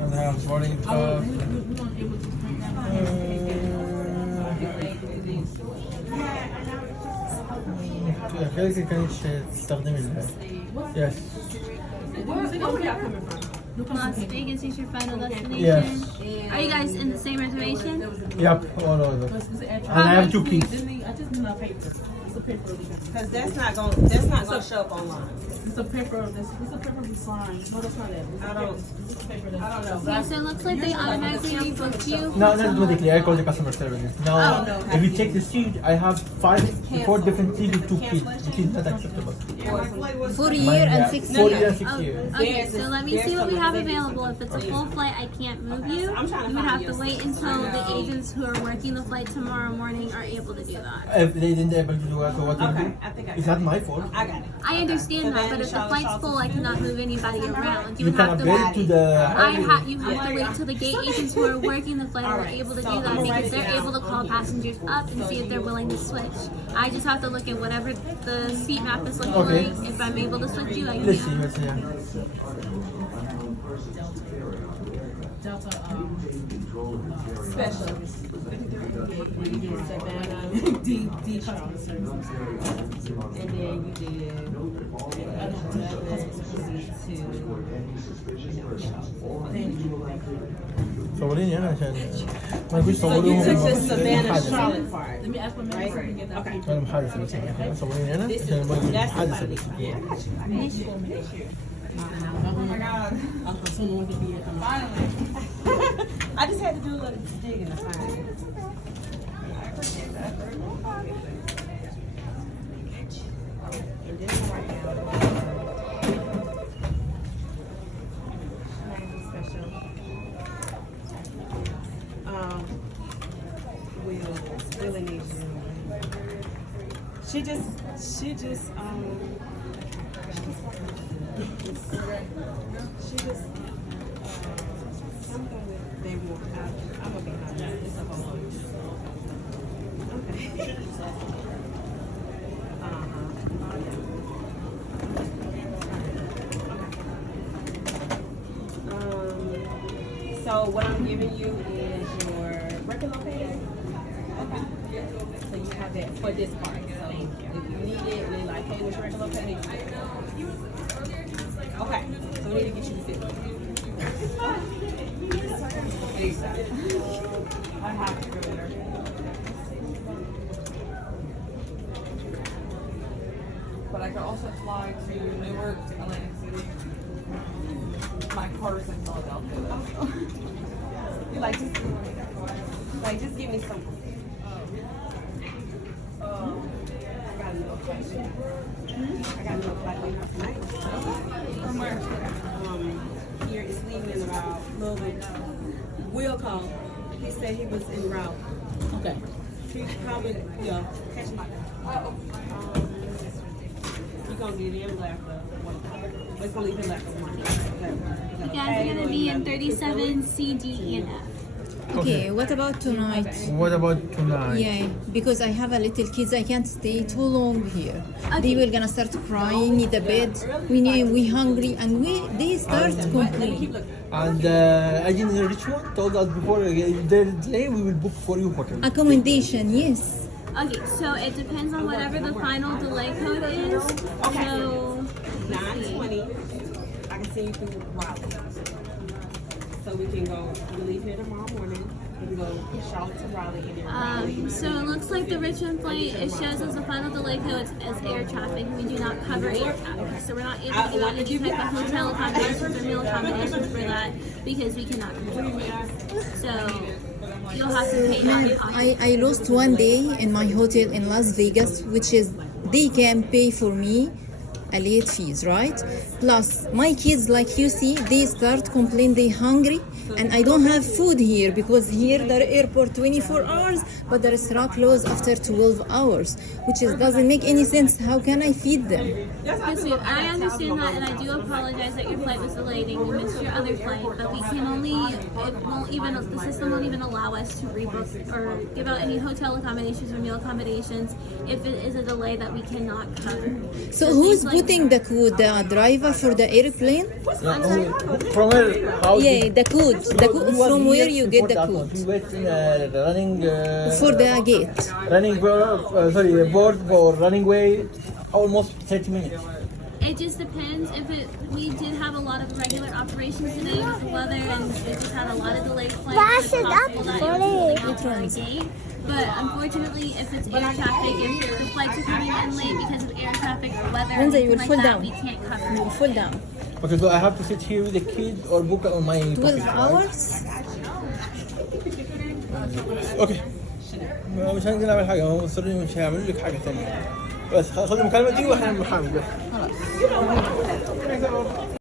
And I have boarding pass. خليك كانت تستخدم Yes. Where were y'all coming from? Las Vegas is your final destination? Yes. Are you guys in the same reservation? Yep, all over. And I have 2 keys. I just need my paper. It's a paper. Because that's not gonna show up online. It's a paper. It's a paper we signed. No, that's not it. I don't know. Okay, so it looks like they automatically rebooked you. No, not automatically. I call the customer service. Now, if you check the seat, I have 4 different seats with 2 keys, which is not acceptable. 4 year and 6 4 year. years, 6 years. Okay, so let me see what we have available. If it's a full flight, I can't move you. You would have to wait until the agents who are working the flight tomorrow morning are able to do that. If they didn't able to do it, so what do you do? I think I It's not my fault. I got it. I understand that, but if the flight's full, I cannot move anybody around. You You would can have to upgrade wait. to the... You have to wait till the gate agents who are working the flight are able to do that because they're able to call passengers up and see if they're willing to switch. I just have to look at whatever the seat map is looking Okay. like. If I'm able to switch you, I Let's see, can. let's see. Delta Special. D customer service. And then you did صوريني أنا عشان ما يقولش So صوريهم you took the Savannah المحادثة. Charlotte part. Let me ask my manager to get that paper. أنا محادثة بس صوريني أنا عشان ما يقولش محادثة بس. I'm someone want to be here. I just had to do a little digging to find it. And this one right now. Special. Will really needs you. She just she just something with they will have. I'm gonna be honest. It's a whole okay. So what I'm giving you is your record locator. Okay. So you have that for this part. So if you need it, and they like, hey, what's your record locator? Okay. So we need to get you the 50. I have to remember. But I could also fly to Newark, to Atlantic City. My car's in Philadelphia though. You like just give me some. I got a little flight. I got a little flight later tonight. From where? Here it's leaving in about a little bit. Will call. He said he was en route. Okay. He probably catch my. You gonna get him after 1. It's gonna leave him after 1. You guys are going to be in 37 C, D, E, and F. Okay, what about tonight? What about tonight? Yeah, because I have a little kids, I can't stay too long here. Okay. They will gonna start crying, need a bed. We hungry, and they start complaining. And agent in Richmond told us before they're delay, we will book for you hotel. Accommodation, yes. Okay, so it depends on whatever the final delay code is. Okay. So, 9:20. I can send you through Raleigh. So we can go. We leave here tomorrow morning. We can go Charlotte to Raleigh and then Raleigh. so it looks like the Richmond flight, it shows as the final delay code as air traffic. We do not cover air traffic. So we're not able to do any type of hotel accommodations or meal accommodations for that because we cannot control it. So you'll have to pay out of pocket. I lost one day in my hotel in Las Vegas, which is they can pay for me a late fees, right? Plus my kids, like you see, they start complain they hungry and I don't have food here because here the airport 24 hours hours, but the restaurant close after 12 hours, which doesn't make any sense. How can I feed them? Yes, ma'am. I understand that, and I do apologize that your flight was delayed and you missed your other flight. But we can only, the system won't even allow us to rebook or give out any hotel accommodations or meal accommodations if it is a delay that we cannot cover. So who's putting the code? The driver for the airplane? From where? How? Yeah, the code. The code from where you get the code We wait in running. for the gate. Running board for running way, almost 30 minutes. It just depends. We did have a lot of regular operations today with the weather, and we just had a lot of delayed flights. It's possible that it was rolling out for a gate. But unfortunately, if it's air traffic, if the flights are coming in late because of air traffic, weather, Lindsay, you will anything fall like that, down. we can't cover. You will fall down. Okay, so I have to sit here with the kids or book on my 12 package, right? hours? اوكي مش هنقدر نعمل حاجه هم مصرين مش هيعملوا لك حاجه ثانيه بس خذ المكالمه دي واحنا بنحاول بس خلاص